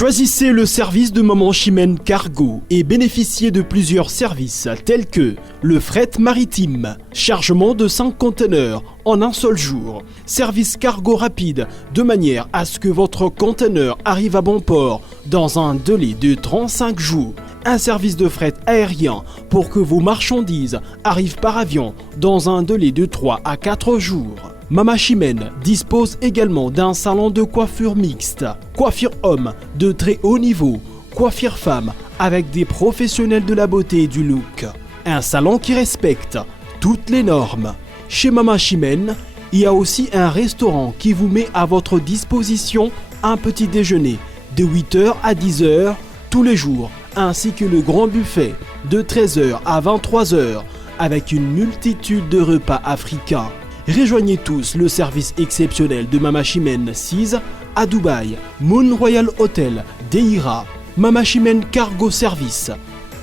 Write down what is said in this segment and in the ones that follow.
Choisissez le service de Maman Chimène Cargo et bénéficiez de plusieurs services tels que le fret maritime, chargement de 5 conteneurs en un seul jour, service cargo rapide de manière à ce que votre conteneur arrive à bon port dans un délai de 35 jours, un service de fret aérien pour que vos marchandises arrivent par avion dans un délai de 3 à 4 jours. Maman Chimène dispose également d'un salon de coiffure mixte, coiffure homme de très haut niveau, coiffure femme avec des professionnels de la beauté et du look. Un salon qui respecte toutes les normes. Chez Maman Chimène, il y a aussi un restaurant qui vous met à votre disposition un petit déjeuner de 8h à 10h tous les jours, ainsi que le grand buffet de 13h à 23h avec une multitude de repas africains. Rejoignez tous le service exceptionnel de Maman Chimène 6 à Dubaï, Moon Royal Hotel, Deira, Maman Chimène Cargo Service,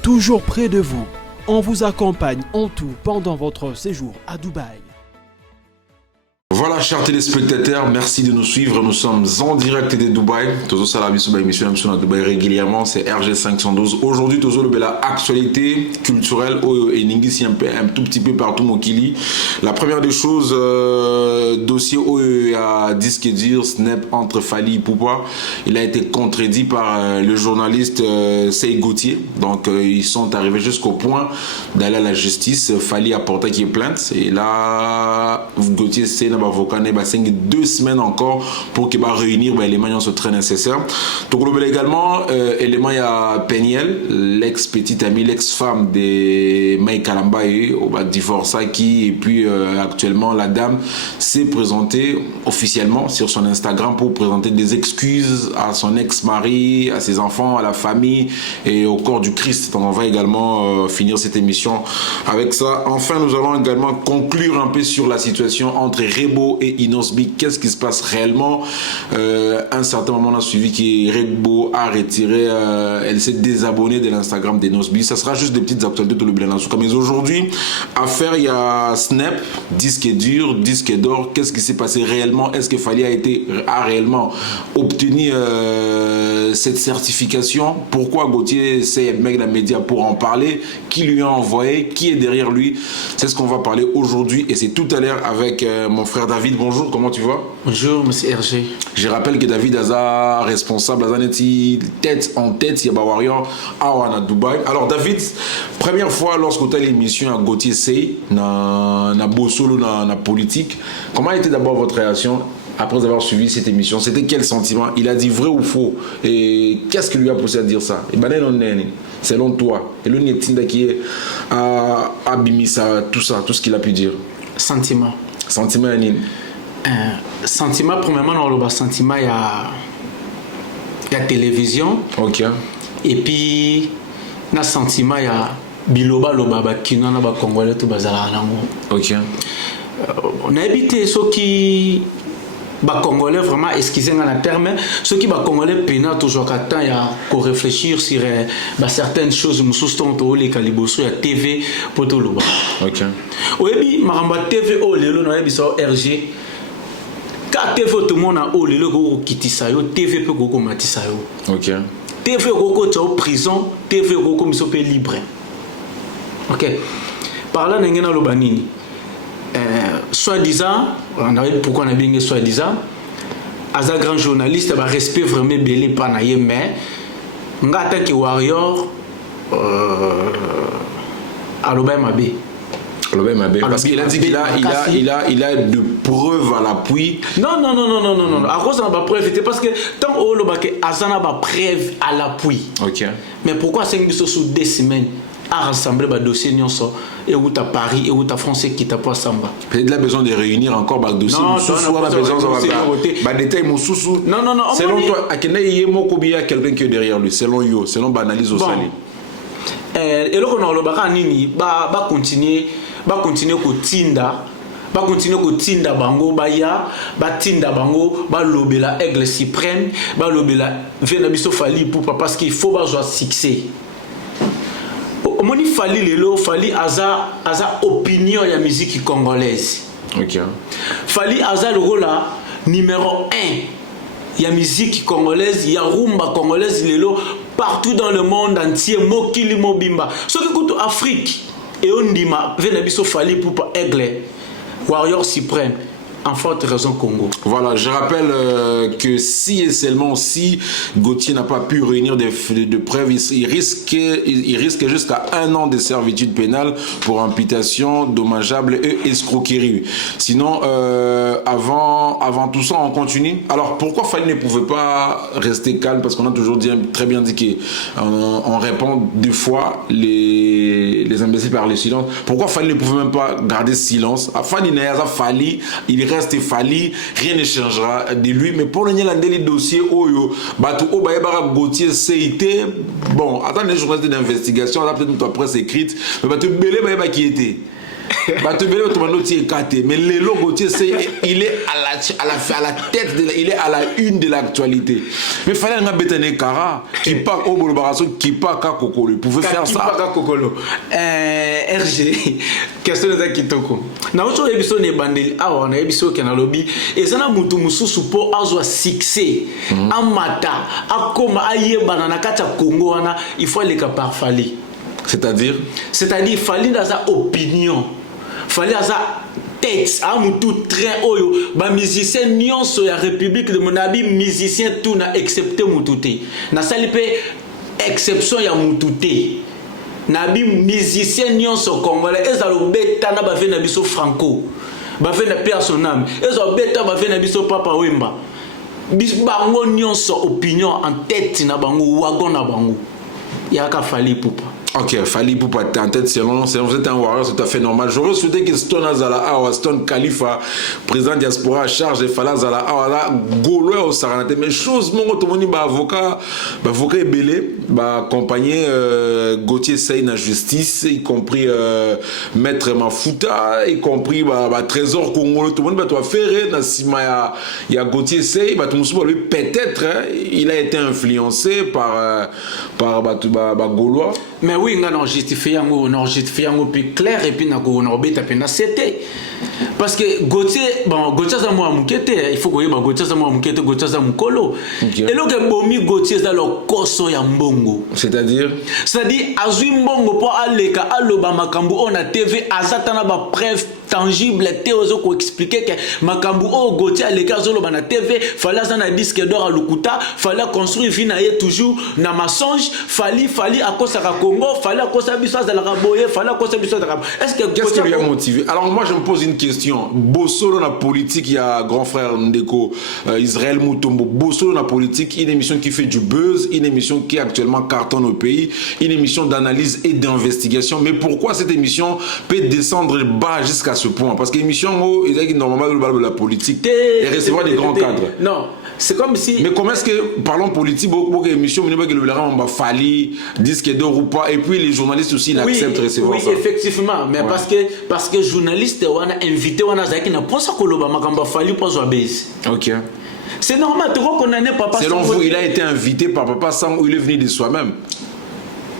toujours près de vous. On vous accompagne en tout pendant votre séjour à Dubaï. Voilà, chers téléspectateurs, merci de nous suivre. Nous sommes en direct de Dubaï. Toujours ça la vie sur l'émission à Dubaï régulièrement. C'est RG512. Aujourd'hui, toujours le bel actualité culturelle et Ningisi un tout petit peu partout mon Kili. La première des choses, dossier à disque dur snap entre Fally et Poupa. Il a été contredit par le journaliste Sey Gauthier. Donc ils sont arrivés jusqu'au point d'aller à la justice. Fally a porté qui est plainte et là Gauthier c'est avocat 2 semaines encore pour qu'il va réunir les moyens sont très nécessaires. Donc on également élément il y a Peniel, l'ex petite amie, l'ex-femme de Mike Kalambaye au divorce qui et puis actuellement la dame s'est présentée officiellement sur son Instagram pour présenter des excuses à son ex-mari, à ses enfants, à la famille et au corps du Christ. Donc on va également finir cette émission avec ça. Enfin nous allons également conclure un peu sur la situation entre Rebo et Inosbi. Qu'est-ce qui se passe réellement? Un certain moment on a suivi que Rebo a retiré, elle s'est désabonnée de l'Instagram d'Inosbi. Ça sera juste des petites actualités de l'Oublanasouka. Mais aujourd'hui, affaire, il y a Snap, disque dur, disque d'or. Qu'est-ce qui s'est passé réellement? Est-ce que Fally a réellement obtenu cette certification? Pourquoi Gauthier c'est le mec d'un média pour en parler? Qui lui a envoyé? Qui est derrière lui? C'est ce qu'on va parler aujourd'hui et c'est tout à l'heure avec mon frère David. Bonjour, comment tu vas? Bonjour, monsieur RG. Je rappelle que David Aza, responsable, Aza Neti, tête en tête, Yaba Warrior, à Dubaï. Alors David, première fois lorsque tu as l'émission à Gauthier Sey, na Bossolo, na politique, comment a été d'abord votre réaction après avoir suivi cette émission? C'était quel sentiment? Il a dit vrai ou faux? Et qu'est-ce qui lui a poussé à dire ça? Et selon toi, et le Netinda qui est Abimisa, tout ça, tout ce qu'il a pu dire. Sentiment. Sentiment Anine. Sentiment, premièrement, dans le sentiment, il y a télévision. Ok. Et puis, dans le sentiment, il y a Biloba, Loba, Kino, Naba Congolais, tout bazar. Ok. On a habité ceux qui. Congolais vraiment excusez moi le terme, ceux qui Congolais peinent toujours qu'à temps il y a qu'on réfléchir sur certaines choses nous sous les calibosso ya TV pour tout le bas. OK. Oui, maramba TV o lelo na biso RG. Ka TV tout le monde a o lelo ko kitisa yo TV pe ko matisa yo. OK. TV ko to prison, TV ko miso pe libre. OK. Par là ngena lo banini. Soi-disant, pourquoi on a bien soi-disant, as un grand journaliste, respect vraiment belé par naïe, mais on a attaqué Warrior à l'Obama Mabé. Parce qu'il a dit qu'il a de preuves à l'appui. Non. À cause de la preuve, parce que tant que l'Obama a une preuve à l'appui. Ok. Mais pourquoi c'est sous 2 semaines à rassembler le dossier et où tu as Paris et où tu as français qui t'a pas samba. Peut-être a besoin de réunir encore le dossier. Non, selon toi, à quel il y a quelqu'un qui est derrière lui, selon yo, selon l'analyse au salé. Et là on a le baranini va continuer ko tinda va continuer ko tinda bango baya ba tinda bango ba lobela aigle suprême ba lobela vena biso Fally Poupa parce qu'il faut ba joie succès. Moni Fally lelo Fally aza opinion ya musique congolaise. OK. Fally aza le rôle numéro 1 il y a musique congolaise, il y a rumba congolaise lelo partout dans le monde entier mokili mobimba. Ce qui coûte Afrique et on dit ma venabiso fali pour pas aigle warrior suprême. En forte raison Congo. Voilà, je rappelle que si et seulement si Gauthier n'a pas pu réunir de preuves, il risque jusqu'à 1 an de servitude pénale pour imputation dommageable et escroquerie. Sinon, avant tout ça, on continue. Alors, pourquoi Fali ne pouvait pas rester calme? Parce qu'on a toujours très bien dit qu'on répond deux fois les imbéciles par le silence. Pourquoi Fali ne pouvait même pas garder silence? Fali n'a Fali, il reste Fali, rien ne changera de lui. Mais pour le dossier, Gauthier CIT, bon, attendez les journalistes d'investigation, on a peut-être notre presse écrite, mais qui était. Mais le logo, il est à la tête, il est à la une de l'actualité. Mais il fallait un bétané Kara qui part au Bolbarasso, qui part à Kokolo. Il pouvait faire ça. RG, question de Kitoko. Na autre émission de Bandel, on a émission qui est dans le lobby. Et ça n'a mutu mususu po azo succès. Amata, akoma aye banana kata Congo il faut aller par Fali. C'est-à-dire, Fali dans sa opinion. Fali dans sa tête. Amutu train oyo. Ba musicien nyonso ya République de Monabi musicien tout na excepté Mutute. Na salipe exception ya Mutute. Nabi musicien nyonso congolais ezalo beta na ba ve na biso Franco. Ba ve na Pierre Sonam. Ezalo beta ba ve na biso Papa Wemba. Bis bango nyonso opinion en tête na bango wagon na bango. Yaka Fali Poupa. Ok, Fali Poupa en tête, selon vous êtes un warrior, c'est tout à fait normal. J'aurais souhaité que Stone Azala Awa, Stone Khalifa, président diaspora à charge de Fala Azala Awa, Gaulois au Saranate. Mais chose, mon automoni, avocat est belé, accompagné Gauthier Sey na justice, y compris Maître Mafuta, y compris Trésor Congolais, tout le monde va faire, na sima ya Gauthier Sey, peut-être il a été influencé par Gaulois. Mais oui, on justifie plus clair et puis on a c'était parce que Gauthier ça moi il faut que Gauthier ça moi Gauthier ça mukolo et là que bomi Gauthier ça le koso ya mbongo, c'est-à-dire azui mbongo pour aleka aloba makambu on a TV azatana ba preuve tangible théozo ko expliquer que makambu o Gauthier aleka zolo na TV fallait ça na disque d'or à Lukuta fallait construire vina toujours na mensonge fallait à cause ça Congo fallait à cause ça biso za la boye fallait à cause ça biso za. Est-ce que qu'est-ce qui lui a motivé? Alors moi je me pose une question. Bossolo na politique, il y a grand frère Ndeko Israël Mutombo. Bossolo na politique, une émission qui fait du buzz, une émission qui actuellement cartonne au pays, une émission d'analyse et d'investigation. Mais pourquoi cette émission peut descendre bas jusqu'à ce point? Parce que l'émission il y a normalement de la politique et recevoir des grands cadres. Non, c'est comme si. Mais comment est-ce que parlons politique, beaucoup d'émissions, on va Fali, disque d'or ou pas, et puis les journalistes aussi l'acceptent recevoir ça. Oui, effectivement, mais parce que journaliste on a invité on a zaki na posa koloba makamba Fali posa base. OK. C'est normal, tu reconnais Papa. Selon vous, il a été invité par Papa Sango ou il est venu de soi-même?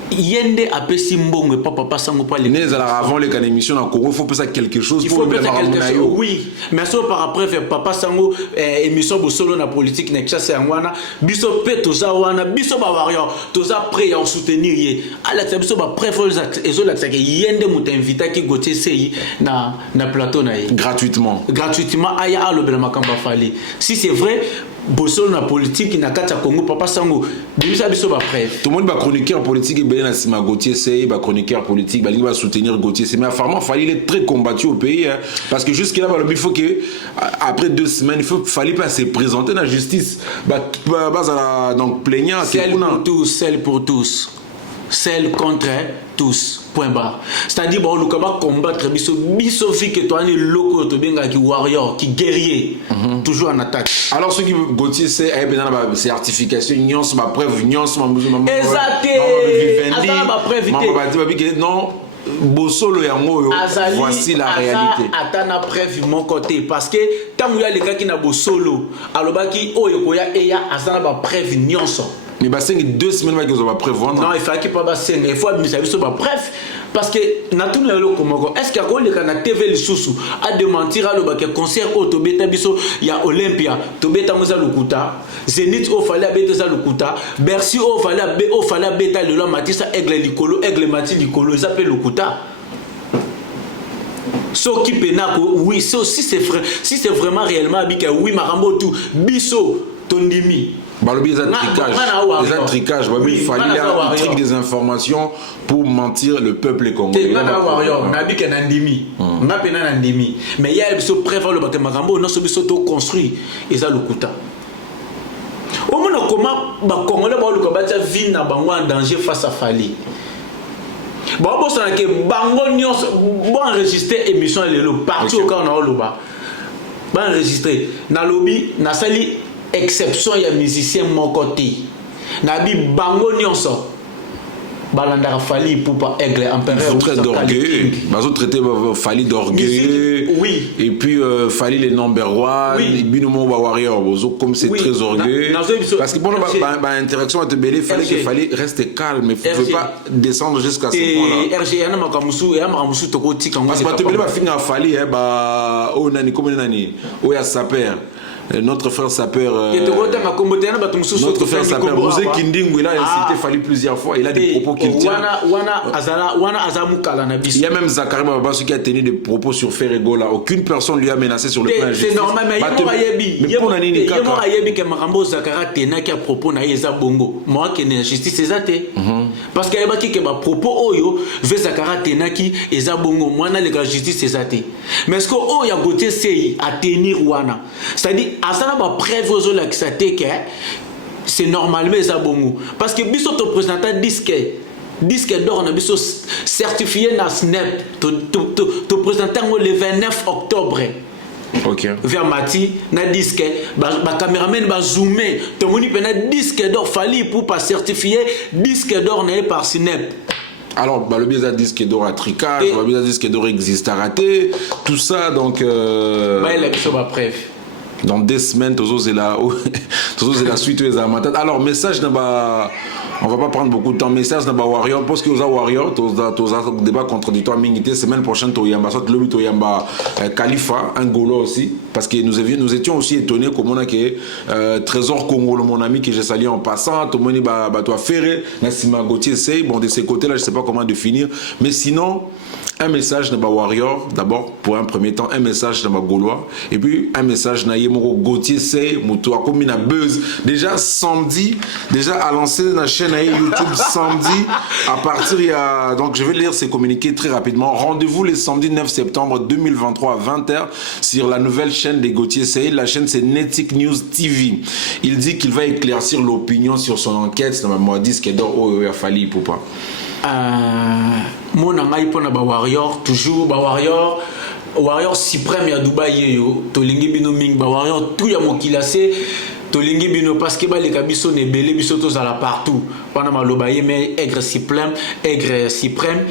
Yende apesi mbongo et Papa Sango pas les. Mais avant les émissions dans Congo, il faut penser quelque chose. Il faut penser quelque chose. Oui, mais ça par après faire Papa Sango émission solo na politique na chasse ngwana biso pe toza wana biso ba warrior toza prêt à soutenir yé. Alex biso ba prêt faut ezo la que yende muta invité ki Gauthier Sey na plateau na yé. Gratuitement aya alobela makamba Fali. Si c'est vrai Bossolo na politique na kata Congo Papa Sango bisa biso ba preuve. Tout le monde va chroniqueur politique et ben na sima Gauthier Sey ba chroniqueur politique ba va soutenir Gauthier Sey mais apparemment Fali est très combattu au pays hein, parce que jusqu'à là il faut que après 2 semaines il faut Fali pas se présenter dans la justice donc plaignant celle pour tous celle contre tous point barre. C'est-à-dire bon le combat combattre biso vie que toi ni loco to benga qui warrior qui guerrier toujours en attaque. Alors ce qui Gauthier c'est certification union ma preuve union ma preuve non Bossolo yango voici la réalité. Atana preuve mon côté parce que tant il y a les gars qui na Bossolo alobaki oyo koya eya azana ba preuve nyonso. Mais bah 2 semaines qu'ils ont prévoir. Non, il faut qu'il pas bassin, il faut abîmer ça bref parce que na tout le comment est-ce qu'il y a le na TV le sous à démentir à le bac concert auto beta biso il y a Olympia to beta moza lukuta Zénith au fallait beta za lukuta Bercy au fallait beta le la matisa aigle likolo aigle mati likolo ça peut lukuta. So qui penako oui so si c'est vraiment réellement habika oui marambo tout biso tondimi. Bah, il y a un tricage, il fallait un trick des informations pour mentir le peuple congolais. Mais il y a ce prévoir le bâtiment Marambo, non, celui qui construit, et ça le coûta. Au moins, comment Congolais vit en danger face à Fali. Bon, on a enregistré l'émission partout au Canada. On a enregistré. Dans le lobby, dans sali exception il y a musicien mon côté nabi bango nyonso balanda Fali pour pas aigle empereur très d'orgueil bazo traité Fali d'orgueil oui et puis Fali les number one oui. Binomo warrior bozo comme c'est oui. Très orgueil parce que bon interaction avec Belé fallait que Fali reste calme mais faut pas descendre jusqu'à ce point là RG yana makamusu ya makamusu toko tika parce que Belé va finir à Fali bah oh nani comme nani oh ya saper notre frère sapeur notre frère sapeur Moussé Kindingu il a incité Fali plusieurs fois il a des propos qu'il tient il y a même Zachary Babasu qui a tenu des propos sur Ferregola aucune personne lui a menacé sur le plan c'est normal mais pour nani kaka que Marambo Zachary tena qui a propos na yeza bongo moi qui n'est justice c'est ça parce qu'il y a baki que propos oyo ve Zachary tena qui eza bongo moi na la justice c'est ça mais est-ce que oh ya goté c'est à tenir wana c'est-à-dire asana ba preuve aux la qui c'est normal mais ça bon parce que biso to présentant disque d'or na biso certifié na SNEP to présentant le 29 octobre. OK. Vers Mati na disque ba caméraman ba zoomer to moni pena disque d'or Fali pour pas certifier disque d'or na par SNEP. Alors, bah, le biais disque d'or à tricage, le biais disque d'or existe à rater, tout ça donc. Bah il a que ça va preuve. Dans 2 semaines, c'est la suite aux amateurs. Alors, message, on va pas prendre beaucoup de temps. Message, Warrior, parce que aux Warrior, un débat contradictoire, semaine prochaine, tu as un Khalifa, un Golo aussi, parce que nous étions aussi étonnés comme on a que Trésor Congo, mon ami que j'ai salué en passant, tout le monde toi Ferré, Nassima Gauthier, c'est bon de ces côtés-là, je sais pas comment définir, mais sinon. Un message de Warrior, d'abord, pour un premier temps, un message de Gaulois, et puis un message de Yemoro Gauthier, c'est Moutoua, comme une buzz. Déjà samedi, à lancer la chaîne YouTube samedi, à partir, il y a, donc je vais lire ces communiqués très rapidement. Rendez-vous le samedi 9 septembre 2023 à 20h sur la nouvelle chaîne des Gauthier Sey. La chaîne, c'est Netic News TV. Il dit qu'il va éclaircir l'opinion sur son enquête. C'est ma dit qu'il a fallu pour pas. Mon ngai pona ba warrior toujours ba warrior suprême ya Dubaï yo to lingi bino ming ba warrior tout ya mokilase to lingi bino parce que ba les kabiso ne belé biso to za partout pana maloba ye mais aigre suprême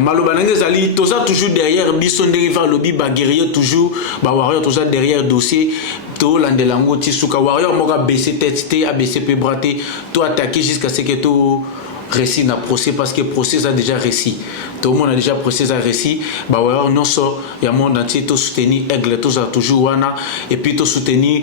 maloba nanga zali to ça toujours derrière biso nderiva lobi ba guerrier toujours ba warrior to ça derrière dossier to landelango tisuka warrior moka baisser tête a baisser pe braté to attaquer jusqu'à ce que to récit na procès parce que procès a déjà récit tout le monde a déjà procès a récit bah ouais non ça il y a monde entier tout soutenir aigle tout ça toujours wana et puis tout soutenir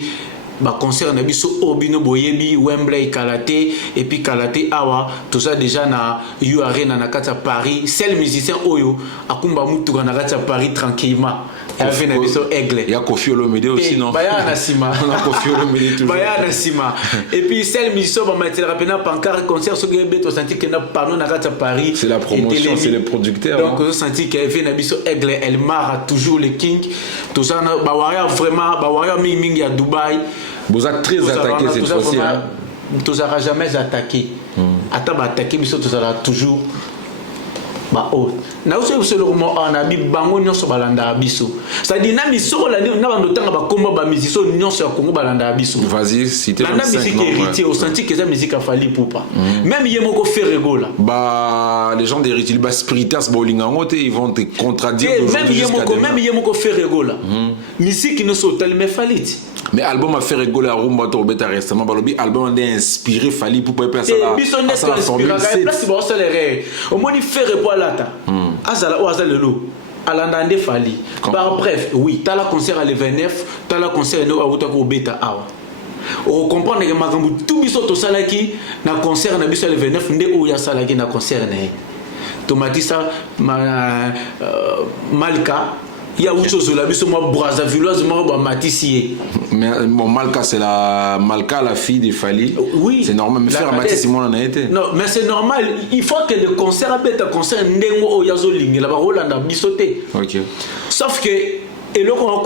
bah concert na biso obino boyebi Wembley Kalaté et puis Kalaté awa tout ça déjà na U Arena na kata Paris seul musicien oyo akumba mutu na kata Paris tranquillement avec na biso aigle il y a Kofi Olomide aussi non baya na sima on a Kofi Olomide toujours baya na sima et puis seul musicien ba mettre rapidement pancarte concert so gebe to senti que na pardon na kata Paris c'est la promotion c'est les producteurs donc on senti que avec na biso aigle elle marre toujours le king tout ça ba warrior vraiment ba warrior ming ya Dubaï. Vous êtes très attaqué cette fois-ci. Tu n'auras jamais attaqué. Attends, attaquer, mais tu seras toujours. Bah, oh. Na aussi, c'est le moment on a dit bango nyonso balanda abiso. C'est-à-dire, na miso la na bando tanga ba komba ba musico nyonso ya Congo balanda abiso. Vas-y, si tu es la musique héritier, au senti que ça musique a fallu pour pas. Même yemoko Ferrego là. Bah, les gens d'héritier, bah spiritas bolingangote, ils vont te contradire. Même yemoko Ferrego là. Musique ne saute, mais fallit. Mais album a fait rigoler à Rumba Torbeta récemment. Balobi album a inspiré Fali pour pas passer la formule 7. Place bon ça les au moins il fait repos là ta. Azala ou azala lelo. Alandande Fali. Par bref, oui, t'as la concert à le 29, t'as la concert no à Otako Beta awa. On comprend que makambu tout biso to salaki na concert na biso le 29 nde o ya salaki na concert na. Tomatisa Malka il y a autre chose là biso moi Brazzaville moi ba Matisse. Mais bon Malka c'est la fille de Fali. Oui. C'est normal mais faire Matisse moi en a été. Non, mais c'est normal, il faut que le concert beta concert ndengo o ya zo lingi la ba Rolanda bisoté. OK. Sauf que et le on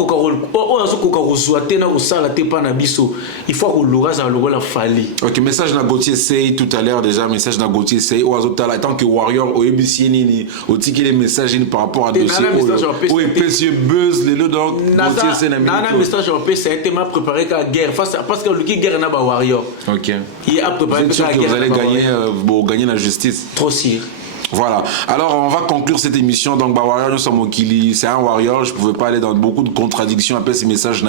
il faut que le Fali. OK, message na Gauthier Sey tout à l'heure déjà, message na Gauthier Sey ou azotala tant que Warrior au ABC ni au tiki les messages par rapport à dossier ou PC buzz les donc Gauthier Sey na message au PC a été m'a préparé la guerre face parce que le guerre na ba Warrior. OK. Il a préparé la guerre. Vous allez gagner la justice. Trop si. Voilà. Alors, on va conclure cette émission. Donc, Warrior, nous sommes au Kili. C'est un Warrior. Je ne pouvais pas aller dans beaucoup de contradictions après ces messages.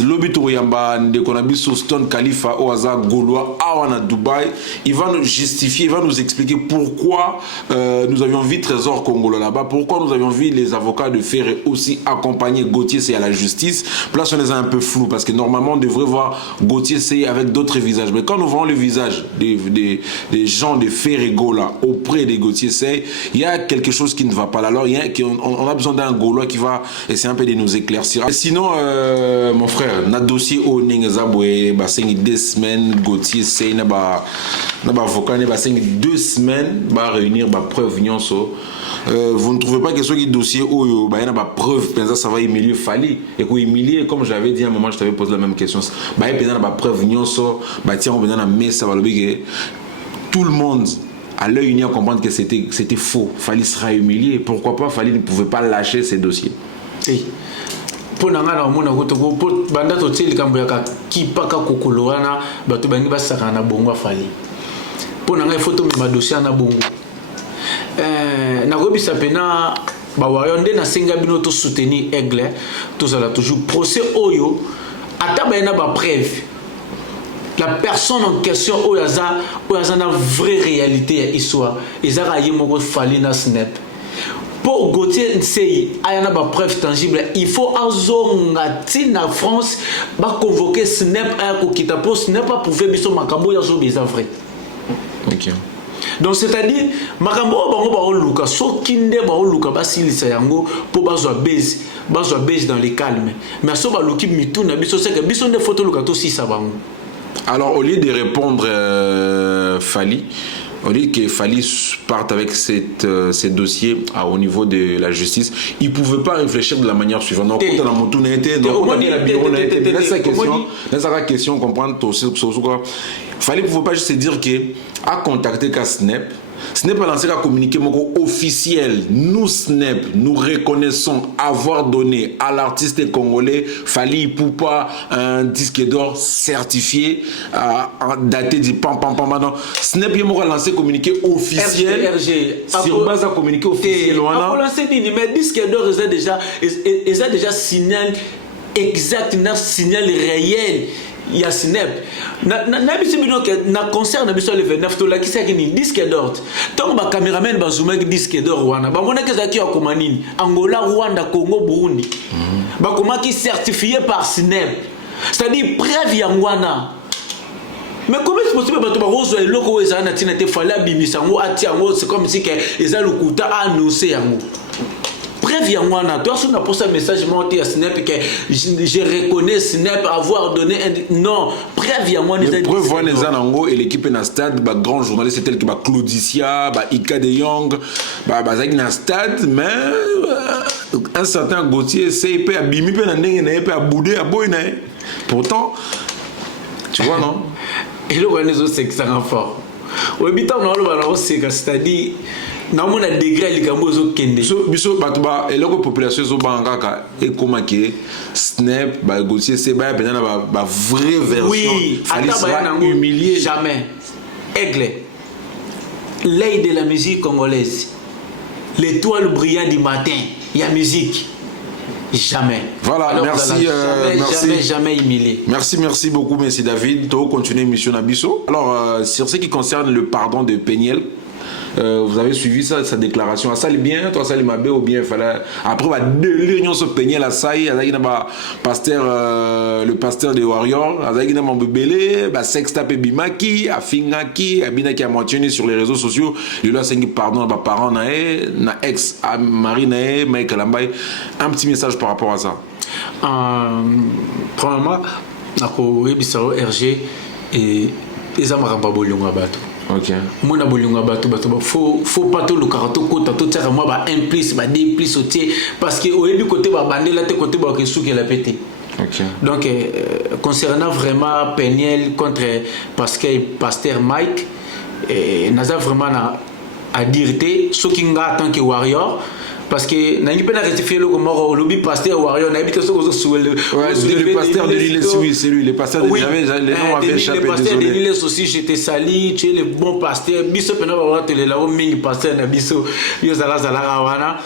L'Obito Yamba, Ndekonabi Stone Khalifa, Oaza, Gaulois, Awana, Dubaï. Il va nous justifier, il va nous expliquer pourquoi nous avions vu Trésor Congolo là-bas, pourquoi nous avions vu les avocats de Ferré aussi accompagner Gauthier Sey à la justice. Là, on les a un peu flous parce que normalement, on devrait voir Gauthier Sey avec d'autres visages. Mais quand nous voyons le visage des gens de Ferré Gola auprès de Gauthier Sey, il y a quelque chose qui ne va pas là. Alors on a besoin d'un Gaulois qui va essayer un peu de nous éclaircir. Sinon mon frère, notre dossier au Ningazabwe, bah 2 semaines Gauthier Sey na ba avocat na ba 2 semaines ba réunir ba preuve nyonso. Vous ne trouvez pas que ce qui dossier où bah y a ba preuve ça va humilier Fali et que humilier comme j'avais dit à un moment je t'avais posé la même question. Bah y a ba preuve nyonso bah tiens on vient na messa ba lobi tout le monde à l'œil uni à comprendre que c'était faux. Fali sera humilié. Pourquoi pas Fali ne pouvait pas lâcher ces dossiers. Oui. Pour nangana mona gotogo pour banda to tseli kambo ya kipaka kokolorana bato bangi basaka na bongo Fali. Pour nanga photo ma dossier na bongo. Na robisa pena ba wayonde na senga bino to soutenir Aigle tout ça là toujours procès oyo ataba na ba preuve. La personne en question où il y a une vraie réalité à l'histoire. Il y a une Fali na snap. Pour Gauthier Sey, il y a une preuve tangible. Il faut en France convoquer Snap à Kokita pour Snap à prouver que Makambo est vrai. OK. Donc c'est-à-dire Makambo ba luka so kinde ba luka ba silisa yango pour bazwa base dans les calmes. Mais so ba luki mitu na biso c'est que biso ne photo luka to si ça bango. Alors, au lieu de répondre Fali, au lieu que Fali parte avec ces dossiers au niveau de la justice, il ne pouvait pas réfléchir de la manière suivante. Donc, quand on a été, la question, comprendre Fali ne pouvait pas juste se dire qu'à contacter Snap. Ce n'est pas lancé à communiquer officiel. Nous, Snap, nous reconnaissons avoir donné à l'artiste congolais Fali Ipupa un disque d'or certifié, daté du pam. Snap, il m'a lancé communiqué officiel. Sur base à communiqué officiel. On a lancé mais disque d'or, ils ont déjà signal exact, signal réel. Il y a Snap. Na concert na biso le 29 to la qui c'est qui disque d'or. Tant ba cameraman ba zoom disque d'or wana. Ba mona ke zaki akoma nini? Angola, Rwanda, Congo, Burundi. Ba koma qui certifié par Snap. C'est-à-dire preuve yangwana. Mais comment est-ce possible que tu vas et loko ezana tina te fala bimisa ngo ati ngo c'est comme si que eza lukuta annoncer yango. Bref, il y a moi, toi, si on a posé un message monté à Snap que je reconnais Snap avoir donné un. Non, bref, il y a moi, les preuves, les Anango et l'équipe dans le stade, grand journaliste, c'est tel que Claudicia, Ika de Young, dans le stade, mais un certain Gauthier, c'est à Bimi, à Boudé, à Boyne. Pourtant, tu vois, non? Et le roi des autres, c'est que ça rend fort. Au habitant, c'est-à-dire. Na mona degré likambo zo kende biso batuba eloko population zo bangaka et comment que Snap ba Gauthier Sey ba pena ba vraie version oui Fali sera humilié jamais Aigle l'œil de la musique congolaise l'étoile brillante du matin il y a musique jamais. Voilà, alors, merci, jamais humilié. Merci beaucoup, M. David. Tu continuer mission Nabiso. Alors, sur ce qui concerne le pardon de Péniel, vous avez suivi sa déclaration. Ça allait bien, toi ça allait mal ou bien il fallait. Après, bah, de l'union se Péniel à ça, il y a le pasteur de Warrior, il y a un bébé, Sexta Bimaki, Afingaki, Abinaki a mentionné sur les réseaux sociaux, il a dit pardon à parents, na ex Marie, Michael Ambay. Un petit message par rapport à ça. Premièrement, RG et les Amaramba Bolunga Bato. Ok. Mon abolunga bato faut pas tout le carato kota tout ça moi ba un plus ba deux plus sauter parce que au début côté ba bandé là côté ba que sous qui l'a pété. Ok. Donc concernant vraiment Péniel contre Pasteur Mike n'a vraiment à dire ce qui nga tant que warrior parce que n'a pas rectifier le comme lobby Pasteur Warrior n'a habité sur le pasteur de l'île, oui, c'est lui, le pasteur de l'île, les noms avaient échappé. Le pasteur de l'île aussi, j'étais sali, tu es le bon pasteur. Biso pena va te le lawo mingi pasteur na biso. Yo zala wana.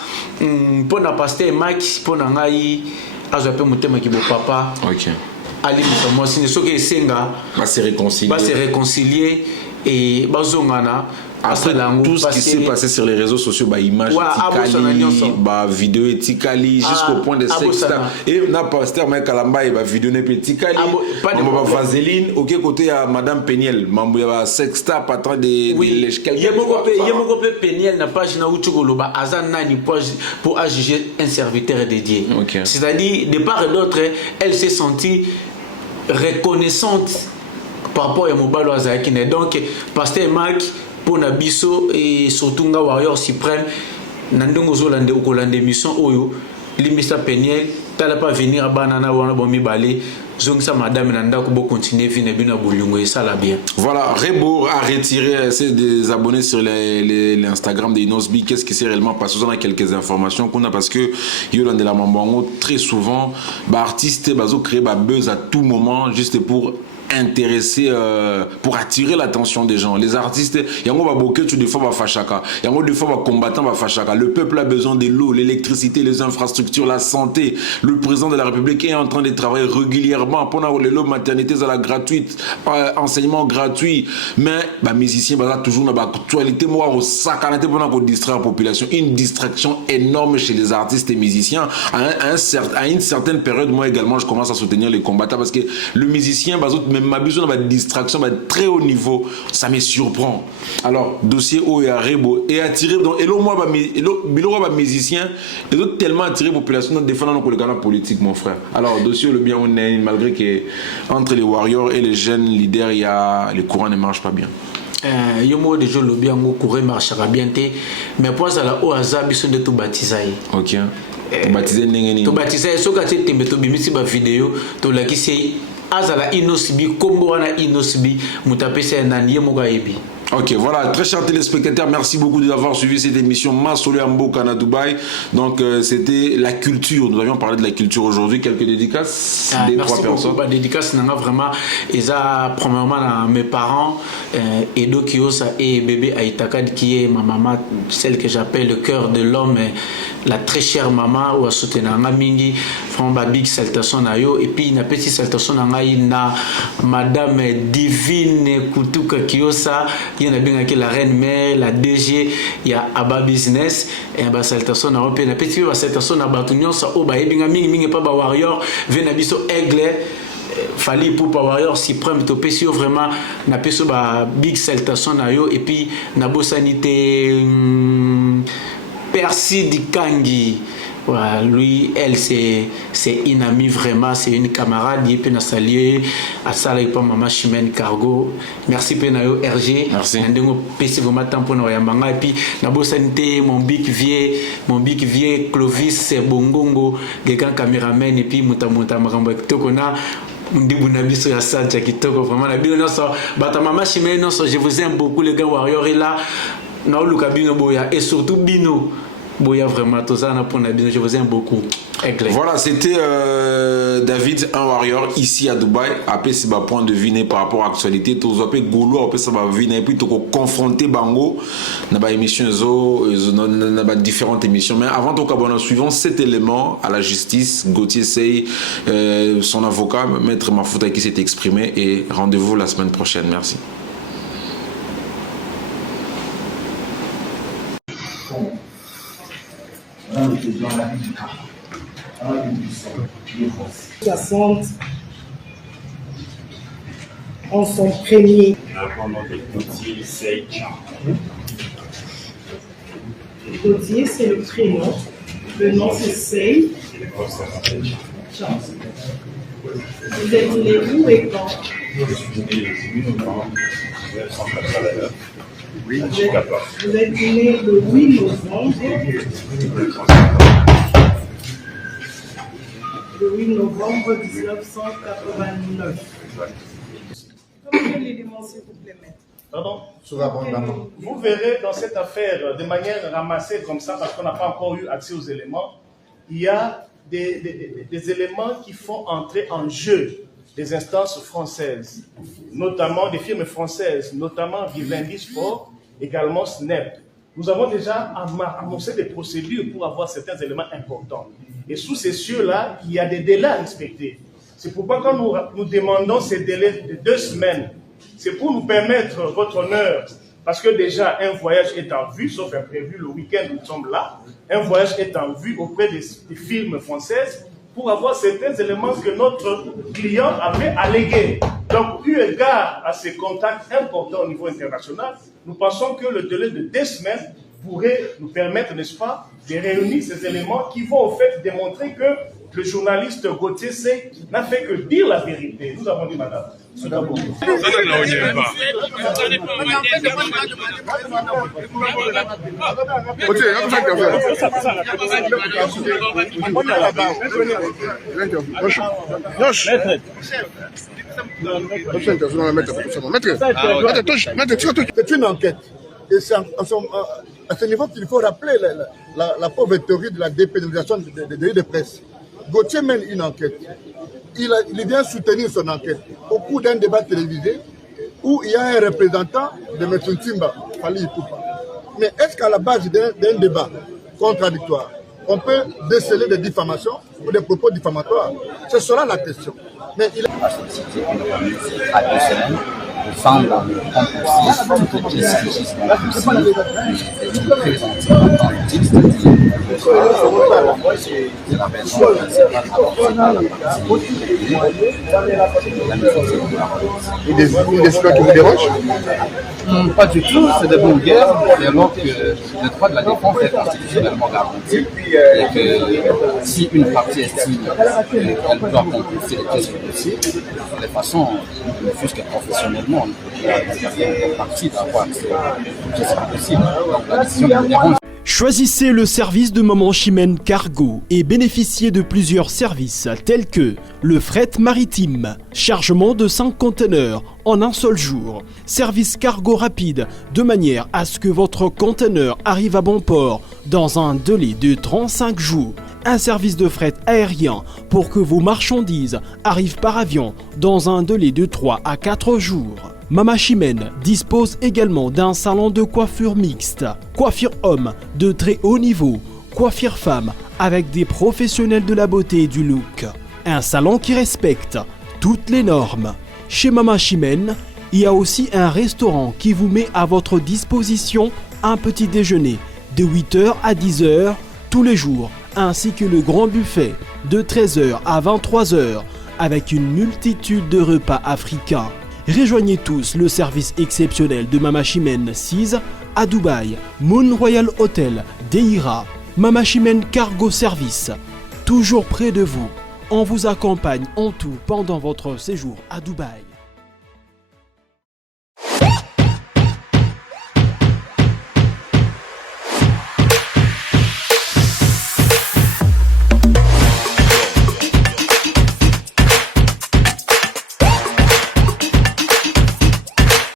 Pour na pasteur Mike, pour na ngai azo pe mutema ki bo papa. OK. Ali mo sine soki senga va se réconcilier et bazongana. Après tout ce qui s'est passé sur les réseaux sociaux, images, vidéo etikali jusqu'au point de sexta et na pasteur Mike Kalamba et vidéo ne etikali vaseline ok côté à madame Péniel mambo ya sexta patron de l'échelle yemo ko Péniel na page na utukoloba azana ni pour juger un serviteur dédié. C'est-à-dire de part et d'autre elle s'est sentie reconnaissante par rapport à Mobalo Azakine. Donc pasteur Mike pour Nabiso et surtout nga Warrior Suprême nandongo zolande okolande mission oyo limisa Péniel tala pas venir à banana wana bomi balé zongsa madame nanda ko continuer vina bina bulungo et ça la bien. Voilà, Rebo a retiré ses abonnés sur l'Instagram de Inosbi. Qu'est-ce qui s'est réellement passé? On a quelques informations qu'on a parce que Yolande la Mambango très souvent artiste bazo créer buzz à tout moment juste pour intéresser pour attirer l'attention des gens. Les artistes, il y a beaucoup de fois fachaka, il y a des fois combattants fachaka. Le peuple a besoin de l'eau, l'électricité, les infrastructures, la santé. Le président de la République est en train de travailler régulièrement pour l'eau, maternité à la gratuite, enseignement gratuit. Mais musicien toujours dans l'actualité moi au sacanate pour distraire la population. Une distraction énorme chez les artistes et musiciens. À une certaine période, moi également, je commence à soutenir les combattants parce que le musicien même ma besoin de distraction très haut niveau, ça me surprend. Alors dossier haut et à Rebo et attirer donc et là moi bah musicien et d'autres tellement attirer population dans défendre le canal politique mon frère. Alors dossier le bien on est malgré que entre les warriors et les jeunes leaders il y a les courants ne marchent pas bien. Yomo de jeux le bien au courant marchera bien mais pour ça là au hasard ils sont de tout baptisé. OK. Baptisé n'engeni. Tout baptisé ce que tu te bimisi ba vidéo to la qui c'est azala inosbi kombo wana inosbi mutapesa nani yemoga ebi. Ok, voilà, très chers téléspectateurs, merci beaucoup d'avoir suivi cette émission Massolé Amboka na Dubaï. Donc c'était la culture, nous avions parlé de la culture aujourd'hui, quelques dédicaces des trois personnes. Merci beaucoup, dédicaces vraiment, et ça premièrement à mes parents, Edo Kiosa et bébé Aïtakad qui est ma maman, celle que j'appelle le cœur de l'homme, la très chère maman, ou à soutenir Mingi, vraiment big salutation à yo, et puis une petite salutation à madame Divine Kutuka Kiosa. Il y a bien la reine mère, la DG, il y a Abba Business, et bah salutation à Europe, et petit peu salutation à Batunion, ça au bah et bien mingi pas ba warrior, vient biso aigle, fallait pour pas warrior si prime to pesio vraiment na peso ba big salutation à yo et puis na bo sanité Percy Dikangi. Voilà, lui, elle, c'est une amie vraiment, c'est une camarade. Il peut nous saluer. À ça, il peut maman Chimène Cargo. Merci Penayo RG. Merci. Et puis, Nabo Sanité, mon big vieux Clovis Bongongo, les grands caméramens, et puis Mouta Maramba Tokona. Ndibu Nabiso ya Sancha Kitoko, vraiment, la bio, maman Chimène, je vous aime beaucoup, les gars Warrior, et là, et surtout Bino. Boya vraiment, tout ça, je vous aime beaucoup. Voilà, c'était David, un warrior ici à Dubaï. Après, c'est ma point de vue par rapport à l'actualité. Tous les Golo, après ça va venir et puis confronter Bango dans les émissions, dans différentes émissions. Mais avant tout, nous suivons cet élément à la justice. Gauthier Sey, son avocat, Maître Mafouta qui s'est exprimé. Et rendez-vous la semaine prochaine. Merci. En son premier. Gauthier, c'est le prénom. Le nom, c'est Sey. Vous êtes né où et quand? Vous êtes né le 8 novembre. Le 8 novembre 1989. Comment l'élément, s'il vous plaît, maître? Pardon? Vous verrez dans cette affaire, de manière ramassée comme ça, parce qu'on n'a pas encore eu accès aux éléments, il y a des éléments qui font entrer en jeu des instances françaises, notamment des firmes françaises, notamment Vivendi Sport, également SNEP. Nous avons déjà amorcé des procédures pour avoir certains éléments importants. Et sous ces cieux-là, il y a des délais à respecter. C'est pourquoi quand nous demandons ces délais de 2 semaines, c'est pour nous permettre, votre honneur, parce que déjà un voyage est en vue, sauf imprévu, le week-end nous sommes là, un voyage est en vue auprès des firmes françaises pour avoir certains éléments que notre client avait allégués. Donc, eu égard à ces contacts importants au niveau international, nous pensons que le délai de 2 semaines pourrait nous permettre, n'est-ce pas, de réunir ces éléments qui vont au fait démontrer que le journaliste Gauthier Sey n'a fait que dire la vérité. Nous avons dit, madame. Tout d'abord. C'est une enquête. Et c'est à ce niveau qu'il faut rappeler la pauvre théorie de la dépénalisation des délits de presse. Gauthier mène une enquête. Il vient soutenir son enquête au cours d'un débat télévisé où il y a un représentant de M. Ntimba, Fali Ipupa. Mais est-ce qu'à la base d'un débat contradictoire, on peut déceler des diffamations ou des propos diffamatoires? Ce sera la question. Mais il a sollicité à 2 semaines pour prendre toutes les pièces législatives présentées dans le texte, c'est la raison de la partie et des exploits qui vous dérangent? Pas du tout, c'est de bonne guerre, alors que le droit de la défense est constitutionnellement garanti et que si une partie estime qu'elle doit compléter les pièces du dossier, de toute façon, ne fût-ce que professionnellement, on peut partie d'avoir accès aux pièces du dossier. Donc la décision me dérange. Choisissez le service de Maman Chimène Cargo et bénéficiez de plusieurs services tels que le fret maritime, chargement de 5 conteneurs en un seul jour, service cargo rapide de manière à ce que votre conteneur arrive à bon port dans un délai de 35 jours, un service de fret aérien pour que vos marchandises arrivent par avion dans un délai de 3 à 4 jours. Mama Chimène dispose également d'un salon de coiffure mixte, coiffure homme de très haut niveau, coiffure femme avec des professionnels de la beauté et du look. Un salon qui respecte toutes les normes. Chez Mama Chimène, il y a aussi un restaurant qui vous met à votre disposition un petit déjeuner de 8h à 10h tous les jours, ainsi que le grand buffet de 13h à 23h avec une multitude de repas africains. Rejoignez tous le service exceptionnel de Mama Chimène 6 à Dubaï, Moon Royal Hotel, Deira, Mama Chimène Cargo Service, toujours près de vous. On vous accompagne en tout pendant votre séjour à Dubaï.